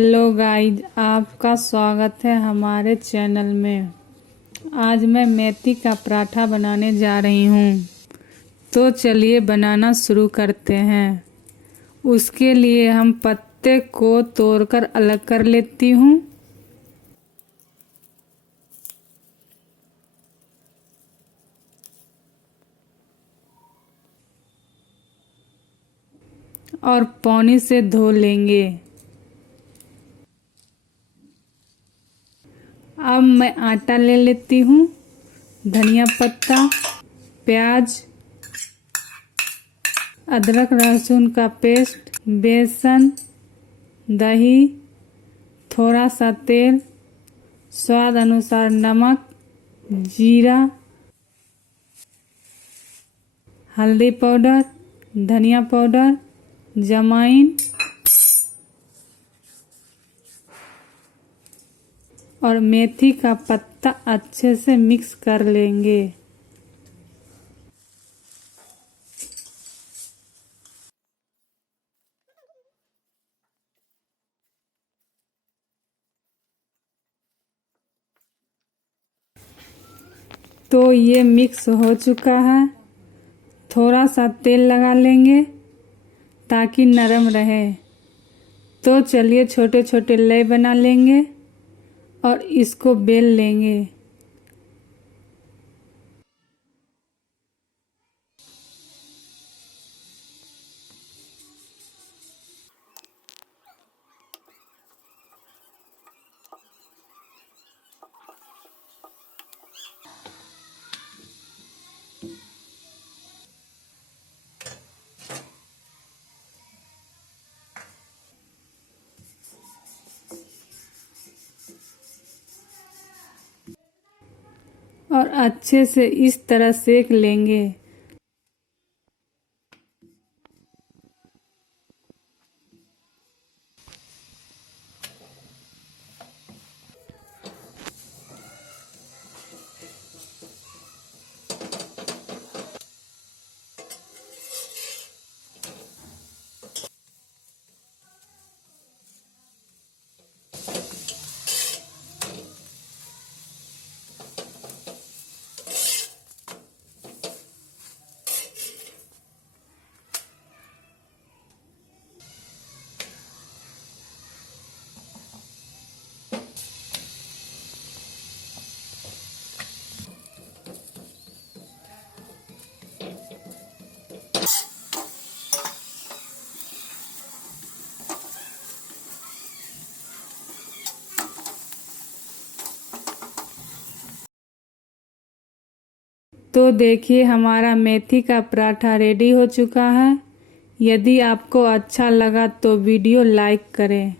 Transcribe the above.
Hello guys, आपका स्वागत है हमारे चैनल में। आज मैं मेथी का पराठा बनाने जा रही हूँ। तो चलिए बनाना शुरू करते हैं। उसके लिए हम पत्ते को तोड़कर अलग कर लेती हूँ। और पानी से धो लेंगे। अब मैं आटा ले लेती हूँ, धनिया पत्ता, प्याज, अदरक लहसुन का पेस्ट, बेसन, दही, थोड़ा सा तेल, स्वाद अनुसार नमक, जीरा, हल्दी पाउडर, धनिया पाउडर, जमाइन और मेथी का पत्ता अच्छे से मिक्स कर लेंगे। तो ये मिक्स हो चुका है। थोड़ा सा तेल लगा लेंगे ताकि नरम रहे। तो चलिए छोटे छोटे लय बना लेंगे और इसको बेल लेंगे। और अच्छे से इस तरह सेक लेंगे। तो देखिए हमारा मेथी का पराठा रेडी हो चुका है। यदि आपको अच्छा लगा तो वीडियो लाइक करें।